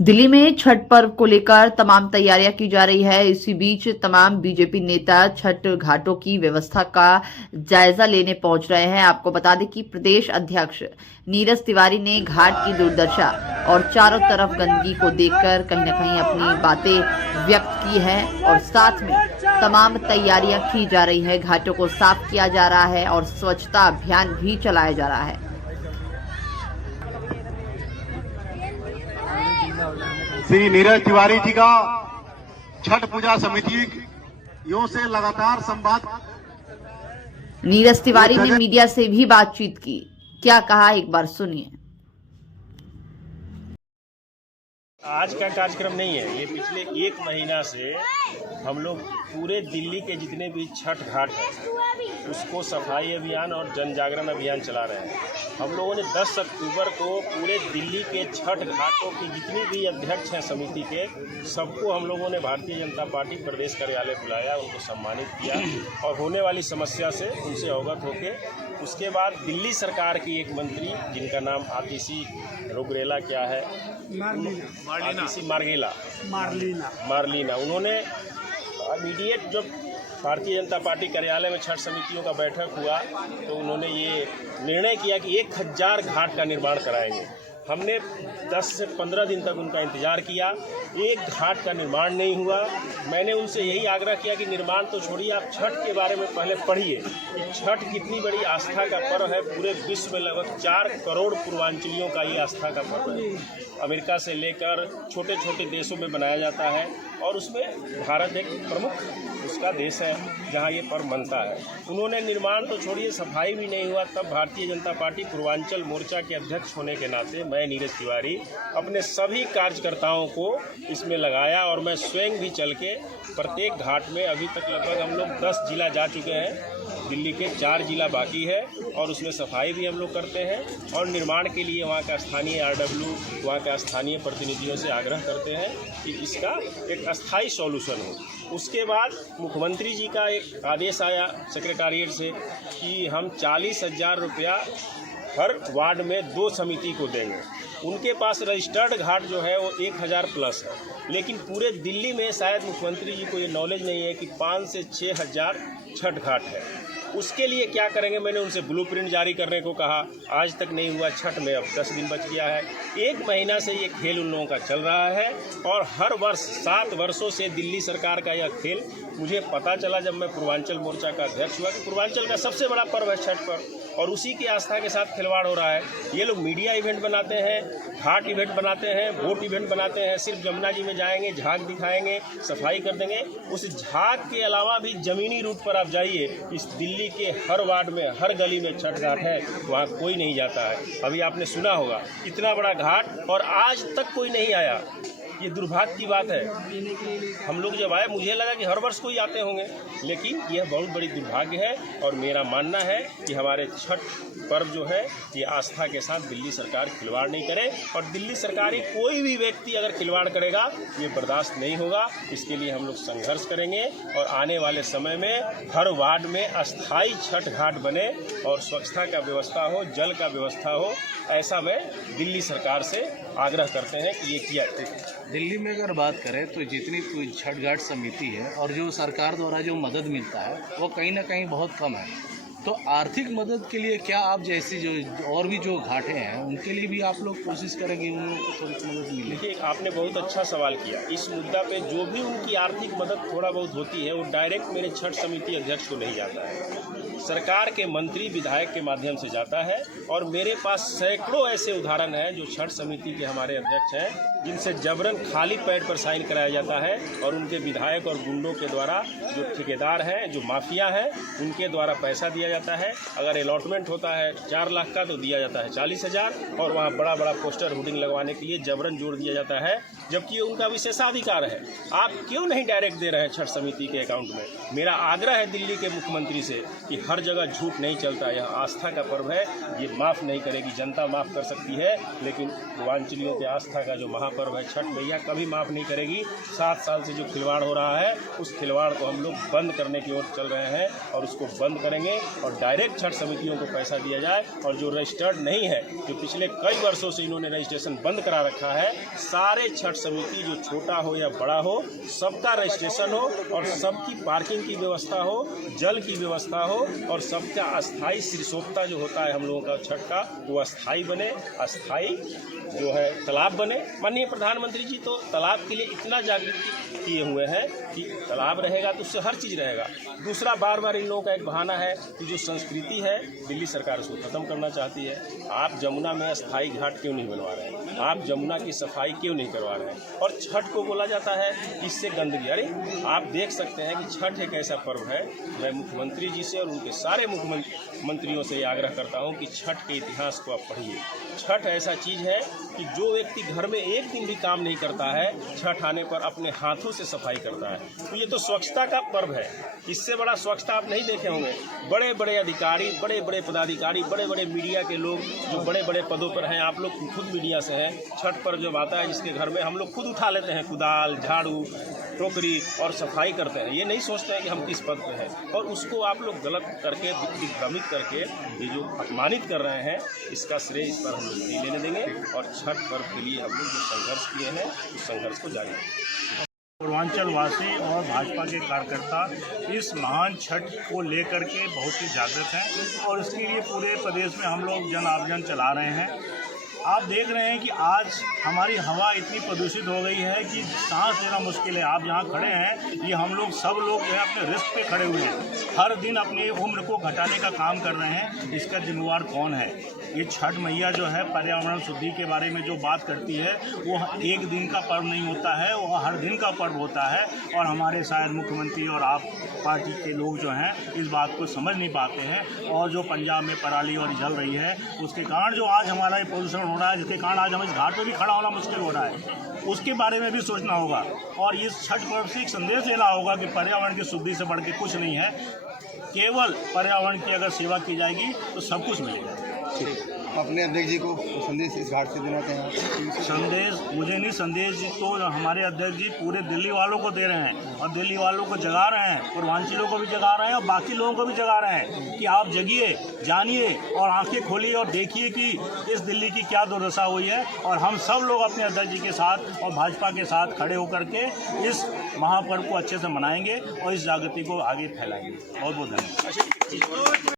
दिल्ली में छठ पर्व को लेकर तमाम तैयारियां की जा रही है। इसी बीच तमाम बीजेपी नेता छठ घाटों की व्यवस्था का जायजा लेने पहुंच रहे हैं। आपको बता दें कि प्रदेश अध्यक्ष नीरज तिवारी ने घाट की दुर्दशा और चारों तरफ गंदगी को देखकर कहीं न कहीं अपनी बातें व्यक्त की है और साथ में तमाम तैयारियां की जा रही है। घाटों को साफ किया जा रहा है और स्वच्छता अभियान भी चलाया जा रहा है। श्री नीरज तिवारी जी का छठ पूजा समितियों से लगातार संवाद। नीरज तिवारी ने मीडिया से भी बातचीत की, क्या कहा एक बार सुनिए। आज का कार्यक्रम नहीं है, ये पिछले एक महीना से हम लोग पूरे दिल्ली के जितने भी छठ घाट हैं उसको सफाई अभियान और जन जागरण अभियान चला रहे हैं। हम लोगों ने 10 अक्टूबर को पूरे दिल्ली के छठ घाटों की जितनी भी अध्यक्ष हैं समिति के, सबको हम लोगों ने भारतीय जनता पार्टी प्रदेश कार्यालय बुलाया, उनको सम्मानित किया और होने वाली समस्या से उनसे अवगत होके उसके बाद दिल्ली सरकार की एक मंत्री जिनका नाम आतिशी रुगरेला क्या है मार्लिना, उन्होंने इमीडिएट जब भारतीय जनता पार्टी कार्यालय में छठ समितियों का बैठक हुआ तो उन्होंने ये निर्णय किया कि 1000 घाट का निर्माण कराएंगे। हमने 10 से 15 दिन तक उनका इंतजार किया, एक घाट का निर्माण नहीं हुआ। मैंने उनसे यही आग्रह किया कि निर्माण तो छोड़िए, आप छठ के बारे में पहले पढ़िए कि छठ कितनी बड़ी आस्था का पर्व है। पूरे विश्व में लगभग 4 करोड़ पूर्वांचलियों का ये आस्था का पर्व है। अमेरिका से लेकर छोटे छोटे देशों में बनाया जाता है और उसमें भारत एक प्रमुख उसका देश है जहां ये पर्व मनता है। उन्होंने निर्माण तो छोड़िए, सफाई भी नहीं हुआ। तब भारतीय जनता पार्टी पूर्वांचल मोर्चा के अध्यक्ष होने के नाते मैं नीरज तिवारी अपने सभी कार्यकर्ताओं को इसमें लगाया और मैं स्वयं भी चल के प्रत्येक घाट में अभी तक लगभग हम लोग 10 जिला जा चुके हैं। दिल्ली के 4 जिला बाकी है और उसमें सफाई भी हम लोग करते हैं और निर्माण के लिए वहाँ का स्थानीय RW, वहाँ का स्थानीय प्रतिनिधियों से आग्रह करते हैं कि इसका एक अस्थायी सॉल्यूशन हो। उसके बाद मुख्यमंत्री जी का एक आदेश आया सेक्रेटारिएट से कि हम 40,000 रुपया हर वार्ड में 2 समिति को देंगे। उनके पास रजिस्टर्ड घाट जो है वो 1000 प्लस है, लेकिन पूरे दिल्ली में शायद मुख्यमंत्री जी को ये नॉलेज नहीं है कि 5 से 6,000 छठ घाट है। उसके लिए क्या करेंगे, मैंने उनसे ब्लूप्रिंट जारी करने को कहा, आज तक नहीं हुआ। छठ में अब 10 दिन बच गया है। 1 महीना से ये खेल उन लोगों का चल रहा है और हर वर्ष 7 वर्षों से दिल्ली सरकार का यह खेल, मुझे पता चला जब मैं पूर्वांचल मोर्चा का अध्यक्ष हुआ कि पूर्वांचल का सबसे बड़ा पर्व है छठ पर्व और उसी की आस्था के साथ खिलवाड़ हो रहा है। ये लोग मीडिया इवेंट बनाते हैं, घाट इवेंट बनाते हैं, बोट इवेंट बनाते हैं, सिर्फ जमुना जी में जाएंगे, झांक दिखाएंगे, सफाई कर देंगे। उस झांक के अलावा भी ज़मीनी रूट पर आप जाइए, इस दिल्ली के हर वार्ड में, हर गली में छठ घाट है, वहाँ कोई नहीं जाता है। अभी आपने सुना होगा इतना बड़ा घाट और आज तक कोई नहीं आया। ये दुर्भाग्य की बात है। हम लोग जब आए मुझे लगा कि हर वर्ष कोई आते होंगे, लेकिन यह बहुत बड़ी दुर्भाग्य है और मेरा मानना है कि हमारे छठ पर्व जो है ये आस्था के साथ दिल्ली सरकार खिलवाड़ नहीं करे और दिल्ली सरकारी कोई भी व्यक्ति अगर खिलवाड़ करेगा ये बर्दाश्त नहीं होगा। इसके लिए हम लोग संघर्ष करेंगे और आने वाले समय में हर वार्ड में अस्थायी छठ घाट बने और स्वच्छता का व्यवस्था हो, जल का व्यवस्था हो। ऐसा मैं दिल्ली सरकार से आग्रह करते हैं कि ये किया जाए। दिल्ली में अगर बात करें तो जितनी छठ घाट समिति है और जो सरकार द्वारा जो मदद मिलता है वो कहीं ना कहीं बहुत कम है। तो आर्थिक मदद के लिए क्या आप जैसी जो और भी जो घाटें हैं उनके लिए भी आप लोग कोशिश करेंगे उन लोगों को थोड़ी मदद मिले? देखिए, आपने बहुत अच्छा सवाल किया। इस मुद्दा पे जो भी उनकी आर्थिक मदद थोड़ा बहुत होती है वो डायरेक्ट मेरे छठ समिति अध्यक्ष को नहीं जाता है, सरकार के मंत्री विधायक के माध्यम से जाता है। और मेरे पास सैकड़ों ऐसे उदाहरण हैं जो छठ समिति के हमारे अध्यक्ष हैं जिनसे जबरन खाली पैड पर साइन कराया जाता है और उनके विधायक और गुंडों के द्वारा, जो ठेकेदार हैं, जो माफिया हैं, उनके द्वारा पैसा दिया जाता है। अगर अलॉटमेंट होता है 4 लाख का तो दिया जाता है 40,000 और वहाँ बड़ा बड़ा पोस्टर होर्डिंग लगवाने के लिए जबरन जोड़ दिया जाता है जबकि ये उनका विशेषाधिकार है। आप क्यों नहीं डायरेक्ट दे रहे हैं छठ समिति के अकाउंट में? मेरा आग्रह है दिल्ली के मुख्यमंत्री से कि हर जगह झूठ नहीं चलता, यह आस्था का पर्व है, ये माफ़ नहीं करेगी। जनता माफ़ कर सकती है, लेकिन पूर्वांचलियों के आस्था का जो महापर्व है छठ मैया कभी माफ़ नहीं करेगी। 7 साल से जो खिलवाड़ हो रहा है उस खिलवाड़ को हम लोग बंद करने की ओर चल रहे हैं और उसको बंद करेंगे और डायरेक्ट छठ समितियों को पैसा दिया जाए। और जो रजिस्टर्ड नहीं है, जो पिछले कई वर्षों से इन्होंने रजिस्ट्रेशन बंद करा रखा है, सारे छठ समिति जो छोटा हो या बड़ा हो सबका रजिस्ट्रेशन हो और सबकी पार्किंग की व्यवस्था हो, जल की व्यवस्था हो और सबका अस्थाई सिरसोपता जो होता है हम लोगों का छठ का वो अस्थाई बने, अस्थाई जो है तालाब बने। माननीय प्रधानमंत्री जी तो तालाब के लिए इतना जागृति किए हुए हैं कि तालाब रहेगा तो उससे हर चीज़ रहेगा। दूसरा, बार बार इन लोगों का एक बहाना है कि जो संस्कृति है दिल्ली सरकार उसको ख़त्म करना चाहती है। आप जमुना में अस्थाई घाट क्यों नहीं बनवा रहे हैं? आप जमुना की सफाई क्यों नहीं करवा रहे हैं? और छठ को बोला जाता है इससे गंदगी। अरे आप देख सकते हैं कि छठ एक ऐसा पर्व है। मैं मुख्यमंत्री जी से और उनके सारे मुख्यमंत्रियों से आग्रह करता हूं कि छठ के इतिहास को आप पढ़िए। छठ ऐसा चीज़ है कि जो व्यक्ति घर में एक दिन भी काम नहीं करता है, छठ आने पर अपने हाथों से सफाई करता है। तो ये तो स्वच्छता का पर्व है, इससे बड़ा स्वच्छता आप नहीं देखे होंगे। बड़े बड़े अधिकारी, बड़े बड़े पदाधिकारी, बड़े बड़े मीडिया के लोग जो बड़े बड़े पदों पर हैं, आप लोग खुद मीडिया से हैं, छठ पर जब आता है जिसके घर में हम लोग खुद उठा लेते हैं कुदाल, झाड़ू, टोकरी और सफाई करते हैं। ये नहीं सोचते हैं कि हम किस पद पे हैं और उसको आप लोग गलत करके, दिग्भ्रमित करके ये जो अपमानित कर रहे हैं, इसका श्रेय इस पर हम लोग नहीं लेने देंगे और छठ पर्व के लिए हम लोग जो संघर्ष किए हैं उस संघर्ष को जारी रखेंगे। पूर्वांचल वासी और भाजपा के कार्यकर्ता इस महान छठ को लेकर के बहुत ही जागृत हैं और इसके लिए पूरे प्रदेश में हम लोग जन आंदोलन चला रहे हैं। आप देख रहे हैं कि आज हमारी हवा इतनी प्रदूषित हो गई है कि सांस लेना मुश्किल है। आप जहाँ खड़े हैं ये हम लोग सब लोग जो है अपने रिस्क पे खड़े हुए हैं, हर दिन अपनी उम्र को घटाने का काम कर रहे हैं। इसका जिम्मेवार कौन है? ये छठ मैया जो है पर्यावरण शुद्धि के बारे में जो बात करती है वो एक दिन का पर्व नहीं होता है, वो हर दिन का पर्व होता है। और हमारे शायद मुख्यमंत्री और आप पार्टी के लोग जो हैं इस बात को समझ नहीं पाते हैं। और जो पंजाब में पराली और जल रही है उसके कारण जो आज हमारा ये प्रदूषण हो रहा है, जिसके कारण आज हमें इस घाट पर भी खड़ा होना मुश्किल हो रहा है, उसके बारे में भी सोचना होगा। और इस छठ पर्व से एक संदेश देना होगा कि पर्यावरण की शुद्धि से बढ़ के कुछ नहीं है, केवल पर्यावरण की अगर सेवा की जाएगी तो सब कुछ मिलेगा। अपने अध्यक्ष जी को संदेश इस घाट से देना चाहेंगे? संदेश मुझे नहीं, संदेश जी तो हमारे अध्यक्ष जी पूरे दिल्ली वालों को दे रहे हैं और दिल्ली वालों को जगा रहे हैं, पूर्वांचलों को भी जगा रहे हैं और बाकी लोगों को भी जगा रहे हैं कि आप जगिए, जानिए और आंखें खोलिए और देखिए कि इस दिल्ली की क्या दुर्दशा हुई है। और हम सब लोग अपने अध्यक्ष जी के साथ और भाजपा के साथ खड़े होकर के इस महापर्व को अच्छे से मनाएंगे और इस जागृति को आगे फैलाएंगे। बहुत बहुत धन्यवाद।